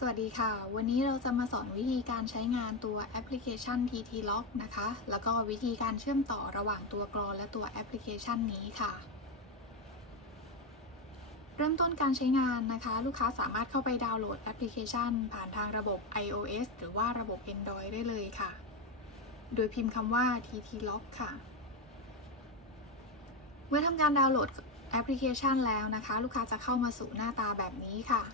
สวัสดีค่ะ วันนี้เราจะมาสอนวิธีการใช้งานตัวแอปพลิเคชัน TT Lock นะคะ แล้วก็วิธีการเชื่อมต่อระหว่างตัวกรอนและตัวแอปพลิเคชันนี้ค่ะ เริ่มต้นการใช้งานนะคะ ลูกค้าสามารถเข้าไปดาวน์โหลดแอปพลิเคชัน ผ่านทางระบบ iOS หรือว่าระบบ Android ได้เลยค่ะ โดยพิมพ์คำว่า TT Lock ค่ะ เมื่อทำการดาวน์โหลดแอปพลิเคชันแล้วนะคะ ลูกค้าจะเข้ามาสู่หน้าตาแบบนี้ค่ะ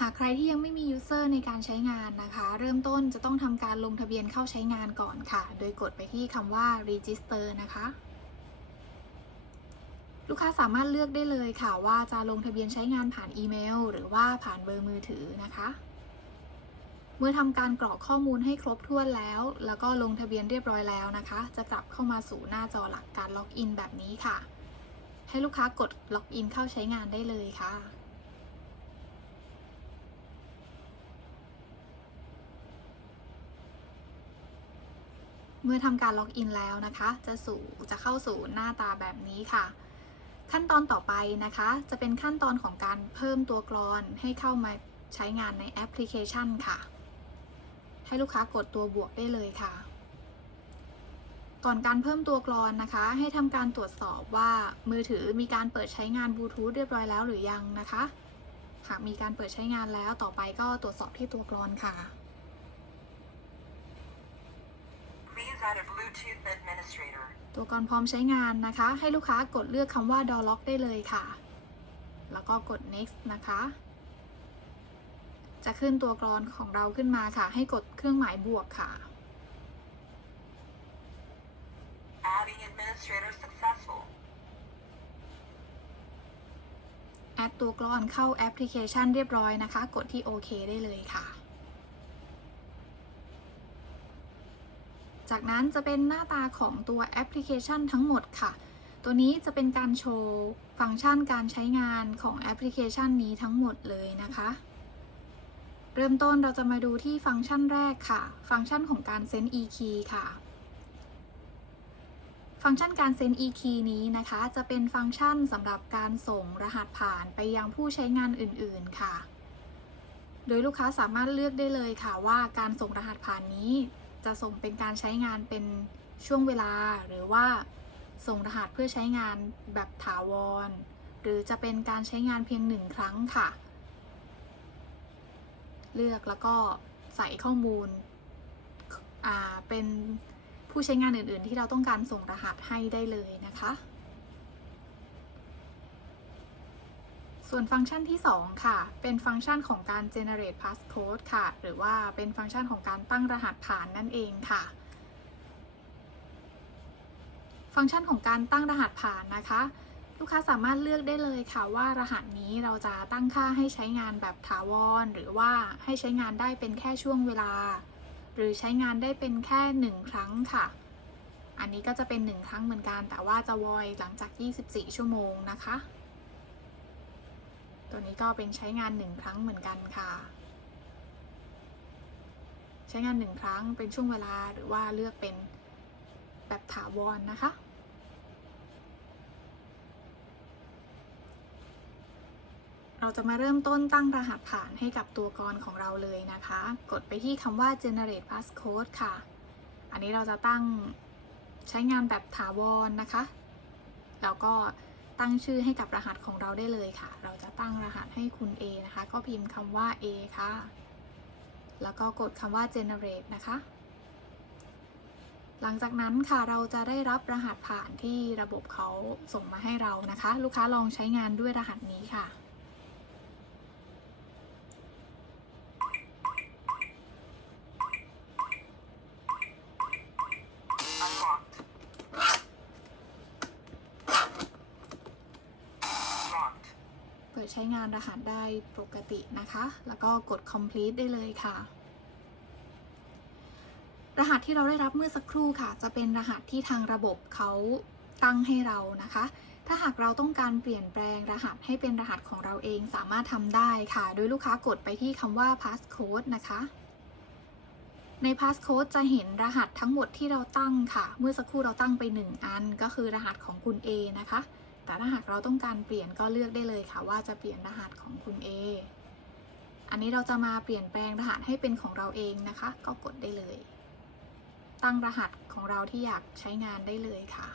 หากใครที่ยังไม่มียูเซอร์ในการใช้งานนะคะ เริ่มต้นจะต้องทำการลงทะเบียนเข้าใช้งานก่อนค่ะ โดยกดไปที่คำว่า register นะคะ ลูกค้าสามารถเลือกได้เลยค่ะว่าจะลงทะเบียนใช้งานผ่านอีเมล หรือว่าผ่านเบอร์มือถือนะคะ เมื่อทำการกรอกข้อมูลให้ครบถ้วนแล้ว แล้วก็ลงทะเบียนเรียบร้อยแล้วนะคะ จะกลับเข้ามาสู่หน้าจอหลักการล็อกอินแบบนี้ค่ะ ให้ลูกค้ากดล็อกอินเข้าใช้งานได้เลยค่ะ เมื่อทำการล็อกอินแล้วนะคะ จะสู่จะเข้าสู่หน้าตาแบบนี้ค่ะ ขั้นตอนต่อไปนะคะ จะเป็นขั้นตอนของการเพิ่มตัวกรอนให้เข้ามาใช้งานในแอปพลิเคชันค่ะ ให้ลูกค้ากดตัวบวกได้เลยค่ะ ก่อนการเพิ่มตัวกรอนนะคะ ให้ทำการตรวจสอบว่ามือถือมีการเปิดใช้งานบลูทูธเรียบร้อยแล้วหรือยังนะคะ หากมีการเปิดใช้งานแล้วต่อไปก็ตรวจสอบที่ตัวกรอนค่ะ Please add a Bluetooth administrator. ตัวกรพร้อมใช้งานนะคะ ให้ลูกค้ากดเลือกคำว่า Door Lock ได้เลยค่ะ แล้วก็กด next นะคะ จะขึ้นตัวกรอนของเราขึ้นมาค่ะ ให้กดเครื่องหมายบวกค่ะ Adding administrator successful. แอดตัวกรอนเข้าแอปพลิเคชันเรียบร้อยนะคะ กดที่โอเคได้เลยค่ะ จากนั้นจะเป็นหน้าตาของตัวแอปพลิเคชันทั้งหมดค่ะ ตัวนี้จะเป็นการโชว์ ฟังก์ชันการใช้งานของแอปพลิเคชันนี้ทั้งหมดเลยนะคะ เริ่มต้นเราจะมาดูที่ฟังก์ชันแรกค่ะ ฟังก์ชันของการเซ็น e key ค่ะ ฟังก์ชันการเซ็น e key นี้นะคะ จะเป็นฟังก์ชันสำหรับการส่งรหัสผ่านไปยังผู้ใช้งานอื่น ๆ ค่ะ โดยลูกค้าสามารถเลือกได้เลยค่ะว่าการส่งรหัสผ่านนี้ จะส่งเป็นการใช้งานเป็นช่วงเวลา หรือว่าส่งรหัสเพื่อใช้งานแบบถาวร หรือจะเป็นการใช้งานเพียงหนึ่งครั้งค่ะ เลือกแล้วก็ใส่ข้อมูลเป็นผู้ใช้งานอื่น ๆ ที่เราต้องการส่งรหัสให้ได้เลยนะคะ ส่วนฟังก์ชันที่ 2 ค่ะ เป็นฟังก์ชันของการ generate passcode ค่ะ หรือว่าเป็นฟังก์ชันของการตั้งรหัสผ่านนั่นเองค่ะ ฟังก์ชันของการตั้งรหัสผ่านนะคะ ลูกค้าสามารถเลือกได้เลยค่ะว่ารหัสนี้เราจะตั้งค่าให้ใช้งานแบบถาวร หรือว่าให้ใช้งานได้เป็นแค่ช่วงเวลา หรือใช้งานได้เป็นแค่หนึ่งครั้งค่ะ อันนี้ก็จะเป็นหนึ่งครั้งเหมือนกัน แต่ว่าจะวอยหลังจาก 24 ชั่วโมงนะคะ ตัวนี้ก็เป็นใช้งานหนึ่งครั้งเหมือนกันค่ะ ใช้งานหนึ่งครั้งเป็นช่วงเวลาหรือว่าเลือกเป็นแบบถาวรนะคะ เราจะมาเริ่มต้นตั้งรหัสผ่านให้กับตัวกรของเราเลยนะคะ กดไปที่คำว่า generate passcode ค่ะ อันนี้เราจะตั้งใช้งานแบบถาวรนะคะ แล้วก็ ตั้งชื่อให้กับรหัสของเราได้เลยค่ะ เราจะตั้งรหัสให้คุณ A นะคะ ก็พิมพ์คำว่า A ค่ะ แล้วก็กดคำว่า generate นะคะ หลังจากนั้นค่ะเราจะได้รับรหัสผ่านที่ระบบเขาส่งมาให้เรานะคะ ลูกค้าลองใช้งานด้วยรหัสนี้ค่ะ Unlocked. Locked. เปิดใช้งานรหัสได้ปกตินะคะ แล้วก็กด complete ได้เลยค่ะ รหัสที่เราได้รับเมื่อสักครู่ค่ะ จะเป็นรหัสที่ทางระบบเขาตั้งให้เรานะคะ ถ้าหากเราต้องการเปลี่ยนแปลงรหัสให้เป็นรหัสของเราเองสามารถทำได้ค่ะ โดยลูกค้ากดไปที่คำว่า passcode นะคะใน passcode จะเห็นรหัสทั้งหมดที่เราตั้งค่ะ เมื่อสักครู่เราตั้งไป 1 อันก็คือรหัสของคุณ A นะคะ แต่ถ้าหากเราต้องการเปลี่ยนก็เลือกได้เลยค่ะ ว่าจะเปลี่ยนรหัสของคุณ A อันนี้เราจะมาเปลี่ยนแปลงรหัสให้เป็นของเราเองนะคะ ก็กดได้เลย ตั้งรหัสของเราที่อยากใช้งานได้เลยค่ะ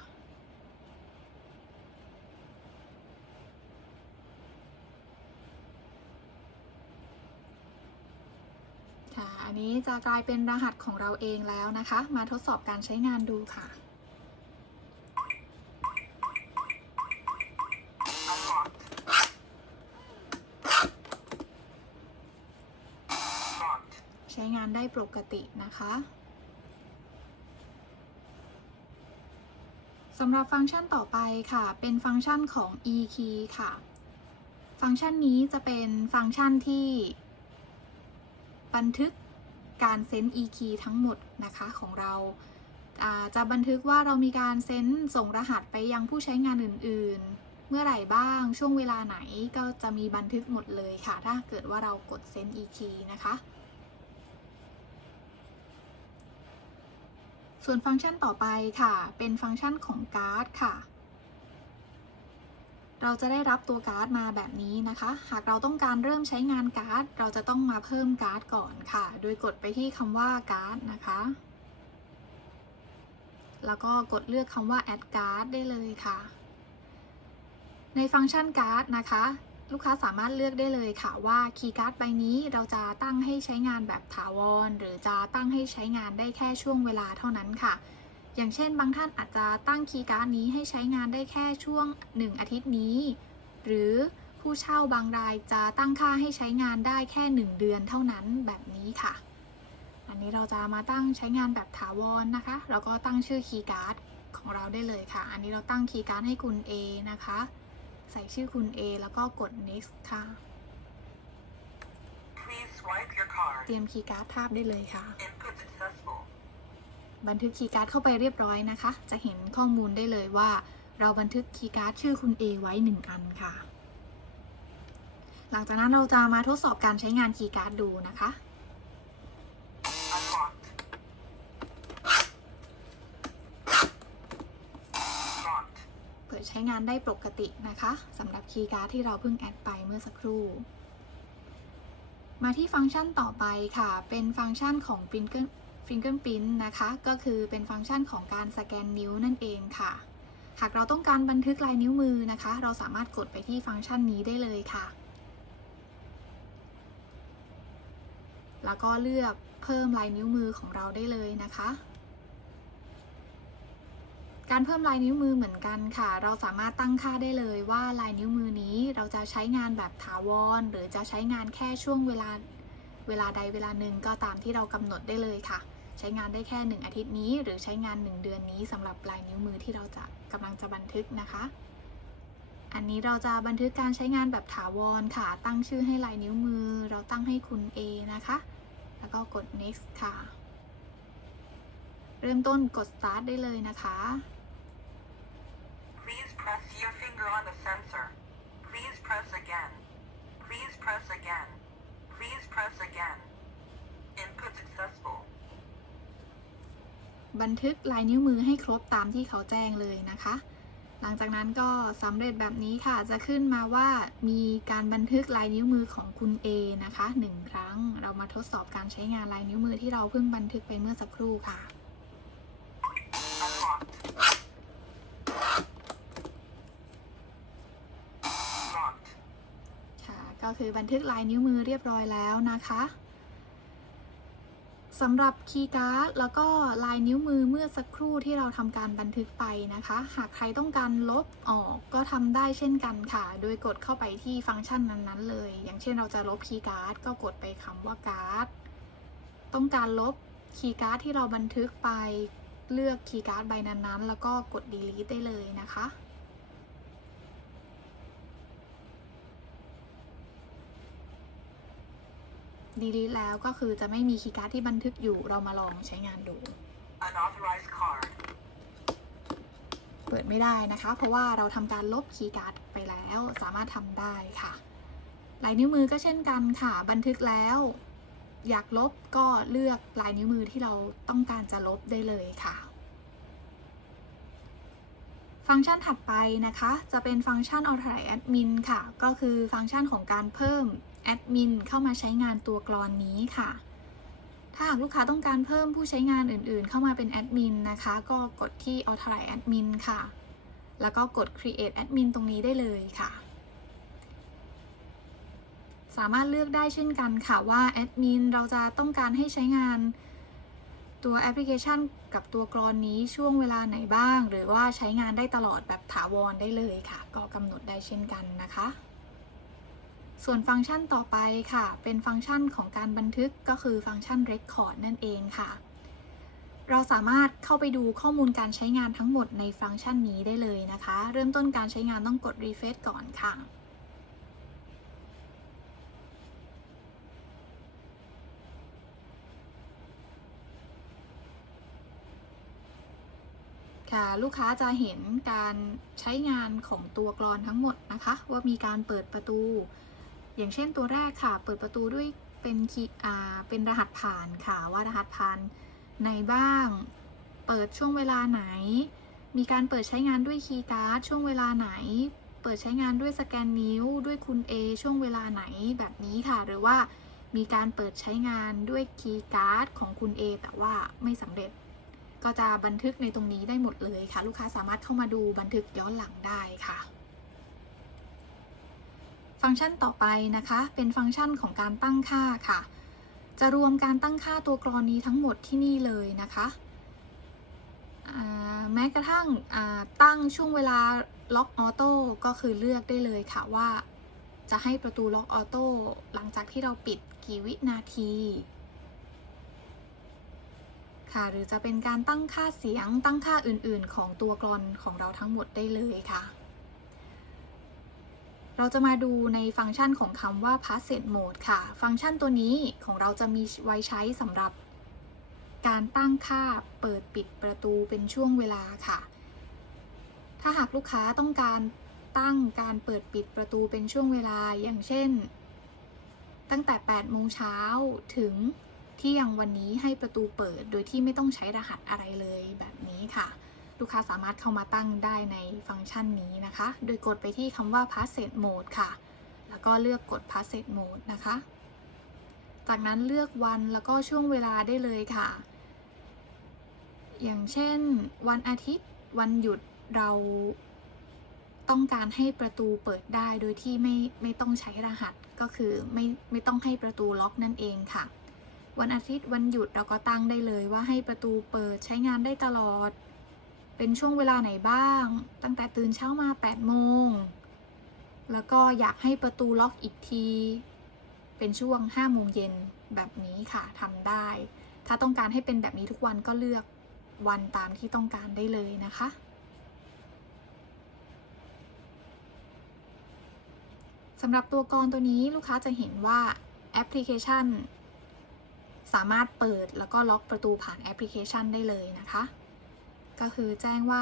ค่ะ อันนี้จะกลายเป็นรหัสของเราเองแล้วนะคะ มาทดสอบการใช้งานดูค่ะ Unlocked. Locked. ใช้งาน ได้ปกตินะคะสำหรับฟังก์ชันต่อไปค่ะ เป็นฟังก์ชันของ e key ค่ะ ฟังก์ชันนี้จะเป็นฟังก์ชันที่ บันทึกการเซ็น e key ทั้งหมดนะคะของเราจะบันทึกว่าเรามีการเซ็นส่งรหัสไปยังผู้ใช้งานอื่น ๆ เมื่อไหร่บ้าง ช่วงเวลาไหนก็จะมีบันทึกหมดเลยค่ะ ถ้าเกิดว่าเรากดเซ็น e key นะคะ ส่วนฟังก์ชันต่อไปค่ะ เป็นฟังก์ชันของการ์ดค่ะ เราจะได้รับตัวการ์ดมาแบบนี้นะคะ หากเราต้องการเริ่มใช้งานการ์ด เราจะต้องมาเพิ่มการ์ดก่อนค่ะ โดยกดไปที่คำว่าการ์ดนะคะ แล้วก็กดเลือกคำว่า add card ได้เลยค่ะ ในฟังก์ชันการ์ดนะคะ ลูกค้าสามารถเลือกได้เลยค่ะว่าคีย์การ์ดใบนี้เราจะตั้งให้ใช้งานแบบถาวร หรือจะตั้งให้ใช้งานได้แค่ช่วงเวลาเท่านั้นค่ะ อย่างเช่น บางท่านอาจจะตั้งคีย์การ์ดนี้ให้ใช้งานได้แค่ช่วง 1 อาทิตย์นี้ หรือผู้เช่าบางรายจะตั้งค่าให้ใช้งานได้แค่ 1 เดือนเท่านั้นแบบนี้ค่ะ อันนี้เราจะมาตั้งใช้งานแบบถาวรนะคะ แล้วก็ตั้งชื่อคีย์การ์ดของเราได้เลยค่ะ อันนี้เราตั้งคีย์การ์ดให้คุณ A นะคะ ใส่ชื่อคุณ A แล้วก็กด next ค่ะ Please swipe your card. เตรียมคีย์การ์ดทาบได้เลยค่ะ Input successful. บันทึกคีย์การ์ดเข้าไปเรียบร้อยนะคะ จะเห็นข้อมูลได้เลยว่า เราบันทึกคีย์การ์ดชื่อคุณ A ไว้ 1 อันค่ะ หลังจากนั้นเราจะมาทดสอบการใช้งานคีย์การ์ดดูนะคะ Unlocked. Locked. เปิด ใช้งานได้ปกตินะคะสำหรับคีย์การ์ดที่เราเพิ่งแอดไปเมื่อสักครู่ มาที่ฟังก์ชันต่อไปค่ะ เป็นฟังก์ชันของ Finger Fingerprint นะคะ ก็คือเป็นฟังก์ชันของการสแกนนิ้วนั่นเองค่ะ หากเราต้องการบันทึกลายนิ้วมือนะคะ เราสามารถกดไปที่ฟังก์ชันนี้ได้เลยค่ะ แล้วก็เลือกเพิ่มลายนิ้วมือของเราได้เลยนะคะ การเพิ่มลายนิ้วมือเหมือนกันค่ะ เราสามารถตั้งค่าได้เลยว่าลายนิ้วมือนี้เราจะใช้งานแบบถาวร หรือจะใช้งานแค่ช่วงเวลาเวลาใดเวลาหนึ่งก็ตามที่เรากำหนดได้เลยค่ะ ใช้งานได้แค่ 1 อาทิตย์นี้ หรือใช้งาน 1 เดือนนี้สำหรับลายนิ้วมือที่เราจะกำลังจะบันทึกนะคะ อันนี้เราจะบันทึกการใช้งานแบบถาวรค่ะ ตั้งชื่อให้ลายนิ้วมือ เราตั้งให้คุณ A นะคะ แล้วก็กด next ค่ะ เริ่มต้นกด start ได้เลยนะคะ your finger on the sensor. Please press again. Please press again. Please press again. Input successful. บันทึกลายนิ้วมือให้ครบตามที่เขาแจ้งเลยนะคะ หลังจากนั้นก็สำเร็จแบบนี้ค่ะ จะขึ้นมาว่ามีการบันทึกลายนิ้วมือของคุณ A นะคะหนึ่งครั้ง เรามาทดสอบการใช้งานลายนิ้วมือที่เราเพิ่งบันทึกไปเมื่อสักครู่ค่ะ คือบันทึกลายนิ้วมือเรียบร้อยแล้วนะคะสำหรับคีย์การ์ดแล้วก็ลายนิ้วมือเมื่อสักครู่ที่เราทำการบันทึกไปนะคะ หากใครต้องการลบออกก็ทำได้เช่นกันค่ะ โดยกดเข้าไปที่ฟังก์ชันนั้นๆเลย อย่างเช่นเราจะลบคีย์การ์ดก็กดไปคำว่าการ์ดต้องการลบคีย์การ์ดที่เราบันทึกไปเลือกคีย์การ์ดใบนั้นๆ แล้วก็กด delete ได้เลยนะคะ delete แล้วก็คือจะไม่มีคีย์การ์ดที่บันทึกอยู่เรามาลองใช้งานดู Unauthorized card. เปิดไม่ได้นะคะ เพราะว่าเราทำการลบคีย์การ์ดไปแล้วสามารถทำได้ค่ะลายนิ้วมือก็เช่นกันค่ะ บันทึกแล้ว อยากลบก็เลือกลายนิ้วมือที่เราต้องการจะลบได้เลยค่ะ ฟังก์ชันถัดไปนะคะ จะเป็นฟังก์ชัน Authorize Admin ค่ะ ก็คือฟังก์ชันของการเพิ่ม แอดมินเข้ามาใช้งานตัวกรอนนี้ค่ะ ถ้าหากลูกค้าต้องการเพิ่มผู้ใช้งานอื่นๆ เข้ามาเป็นแอดมินนะคะ ก็กดที่ authorize admin ค่ะ แล้วก็กด create admin ตรงนี้ได้เลยค่ะ สามารถเลือกได้เช่นกันค่ะว่าแอดมินเราจะต้องการให้ใช้งานตัวแอปพลิเคชันกับตัวกรอนนี้ช่วงเวลาไหนบ้าง หรือว่าใช้งานได้ตลอดแบบถาวรได้เลยค่ะ ก็กำหนดได้เช่นกันนะคะ ส่วนฟังก์ชันต่อไปค่ะ เป็นฟังก์ชันของการบันทึกก็คือฟังก์ชัน Record นั่นเองค่ะ เราสามารถเข้าไปดูข้อมูลการใช้งานทั้งหมดในฟังก์ชันนี้ได้เลยนะคะ เริ่มต้นการใช้งานต้องกด Refresh ก่อนค่ะค่ะลูกค้าจะเห็นการใช้งานของตัวกรอนทั้งหมดนะคะ ว่ามีการเปิดประตู อย่างเช่นตัวแรกค่ะ เปิดประตูด้วยเป็นคีย์อ่าเป็นรหัสผ่านค่ะว่ารหัสผ่านในบ้าง เปิดช่วงเวลาไหน มีการเปิดใช้งานด้วยคีย์การ์ดช่วงเวลาไหน เปิดใช้งานด้วยสแกนนิ้ว ด้วยคุณ A ช่วงเวลาไหนแบบนี้ค่ะ หรือว่ามีการเปิดใช้งานด้วยคีย์การ์ดของคุณ A แต่ว่าไม่สำเร็จ ก็จะบันทึกในตรงนี้ได้หมดเลยค่ะ ลูกค้าสามารถเข้ามาดูบันทึกย้อนหลังได้ค่ะ ฟังก์ชันต่อไปนะคะ เป็นฟังก์ชันของการตั้งค่าค่ะ จะรวมการตั้งค่าตัวกรอนนี้ทั้งหมดที่นี่เลยนะคะแม้กระทั่งตั้งช่วงเวลาล็อกออโต้ก็คือเลือกได้เลยค่ะว่า จะให้ประตูล็อกออโต้หลังจากที่เราปิดกี่วินาทีค่ะหรือจะเป็นการตั้งค่าเสียงตั้งค่าอื่นๆ ของตัวกรอนของเราทั้งหมดได้เลยค่ะ เราจะมาดูในฟังก์ชันของคำว่า passage mode ค่ะ ฟังก์ชันตัวนี้ของเราจะมีไว้ใช้สำหรับ การตั้งค่าเปิดปิดประตูเป็นช่วงเวลาค่ะ ถ้าหากลูกค้าต้องการตั้งการเปิดปิดประตูเป็นช่วงเวลาอย่างเช่น ตั้งแต่ 8 โมงเช้าถึงเที่ยงวันนี้ให้ประตูเปิดโดยที่ไม่ต้องใช้รหัสอะไรเลยแบบนี้ค่ะ ลูกค้าสามารถเข้ามาตั้งได้ในฟังก์ชันนี้นะคะ โดยกดไปที่คำว่า passage mode ค่ะ แล้วก็เลือกกด passage mode นะคะ จากนั้นเลือกวันแล้วก็ช่วงเวลาได้เลยค่ะ อย่างเช่น วันอาทิตย์ วันหยุดเราต้องการให้ประตูเปิดได้โดยที่ไม่ไม่ต้องใช้รหัสก็คือไม่ไม่ต้องให้ประตูล็อกนั่นเองค่ะ วันอาทิตย์วันหยุดเราก็ตั้งได้เลยว่าให้ประตูเปิดใช้งานได้ตลอด เป็นช่วงเวลาไหนบ้าง ตั้งแต่ตื่นเช้ามา 8 โมง แล้วก็อยากให้ประตูล็อกอีกที เป็นช่วง 5 โมงเย็นแบบนี้ค่ะทำได้ ถ้าต้องการให้เป็นแบบนี้ทุกวันก็เลือกวันตามที่ต้องการได้เลยนะคะ สำหรับตัวกรตัวนี้ลูกค้าจะเห็นว่าแอปพลิเคชัน สามารถเปิดแล้วก็ล็อกประตูผ่านแอปพลิเคชันได้เลยนะคะ ก็คือแจ้งว่า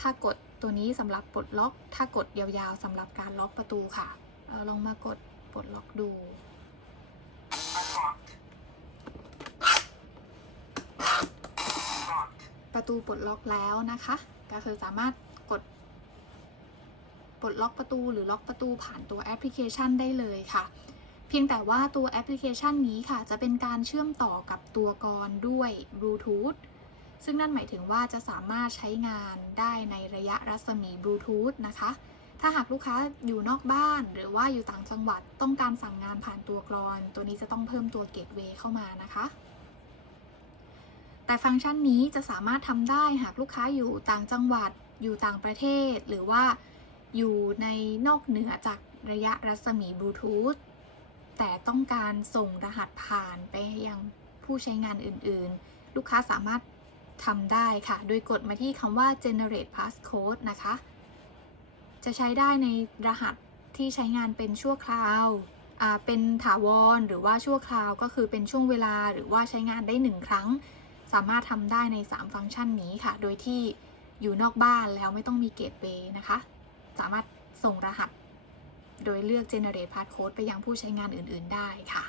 ถ้ากดตัวนี้สำหรับปลดล็อก ถ้ากดยาวๆสำหรับการล็อกประตูค่ะเราลองมากดปลดล็อกดู ประตูปลดล็อกแล้วนะคะ ก็คือสามารถกดปลดล็อกประตูหรือล็อกประตูผ่านตัวแอปพลิเคชันได้เลยค่ะ เพียงแต่ว่าตัวแอปพลิเคชันนี้ค่ะ จะเป็นการเชื่อมต่อกับตัวกรด้วยบลูทูธ ซึ่งนั่นหมายถึงว่าจะสามารถใช้งานได้ในระยะรัศมีบลูทูธนะคะ ถ้าหากลูกค้าอยู่นอกบ้านหรือว่าอยู่ต่างจังหวัดต้องการสั่งงานผ่านตัวกรอน ตัวนี้จะต้องเพิ่มตัวเกตเวย์เข้ามานะคะ แต่ฟังก์ชันนี้จะสามารถทำได้หากลูกค้าอยู่ต่างจังหวัด อยู่ต่างประเทศ หรือว่าอยู่ในนอกเหนือจากระยะรัศมีบลูทูธแต่ต้องการส่งรหัสผ่านไปยังผู้ใช้งานอื่นๆ ลูกค้าสามารถ ทำได้ค่ะ โดยกดมาที่คำว่า generate passcode นะคะ จะใช้ได้ในรหัสที่ใช้งานเป็นชั่วคราวอ่าเป็นถาวรหรือว่าชั่วคราวก็คือเป็นช่วงเวลาหรือว่าใช้งานได้ 1 ครั้ง สามารถทำได้ใน 3 ฟังก์ชันนี้ค่ะ โดยที่อยู่นอกบ้านแล้วไม่ต้องมีเกตเวย์นะคะ สามารถส่งรหัส โดยเลือก generate passcode ไปยังผู้ใช้งานอื่น ๆ ได้ค่ะ